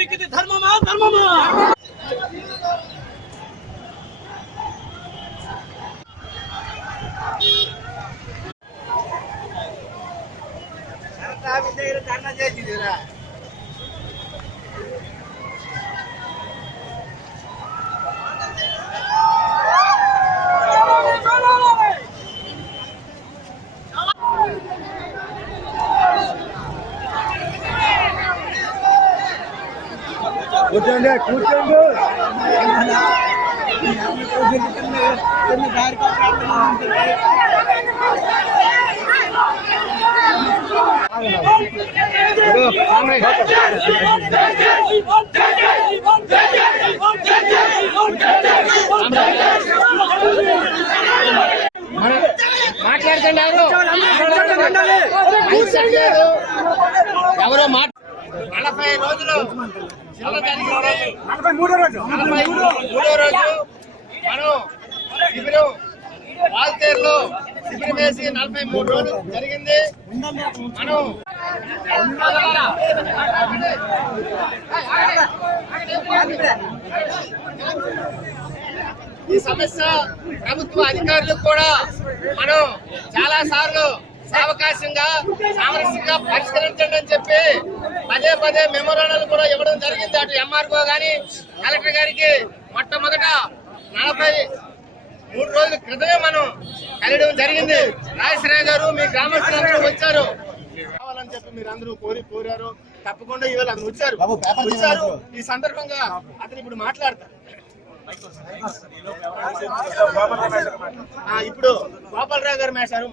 మీకు ఇది ధర్మమా ధర్మమా? కూర్చోండి కూర్చోండి మాట్లాడుతున్నారు ఎవరో 40 రోజులు జరిగింది. 43వ రోజు మనం శిబిరం వాల్తేరులో శిబిరం వేసి 43 రోజులు జరిగింది. మనం ఈ సమస్య ప్రభుత్వ అధికారులకు కూడా మనం చాలా సార్లు సావకాశంగా సామరస్యంగా పరిష్కరించండి అని చెప్పి పదే పదే మెమోరాండాలు కూడా ఇవ్వడం జరిగింది. అటు ఎంఆర్ఓ గాని కలెక్టర్ గారికి మొట్టమొదట 43 రోజుల క్రితమే మనం కలియడం జరిగింది. రాజశ్రీ గారు మీ గ్రామస్తులందరూ వచ్చారు కావాలని చెప్పి మీరు అందరూ కోరారు. తప్పకుండా ఇవాళ వచ్చారు. ఈ సందర్భంగా అతను ఇప్పుడు మాట్లాడతారు. ఇప్పుడు గోపాలరావు గారు మేశారు.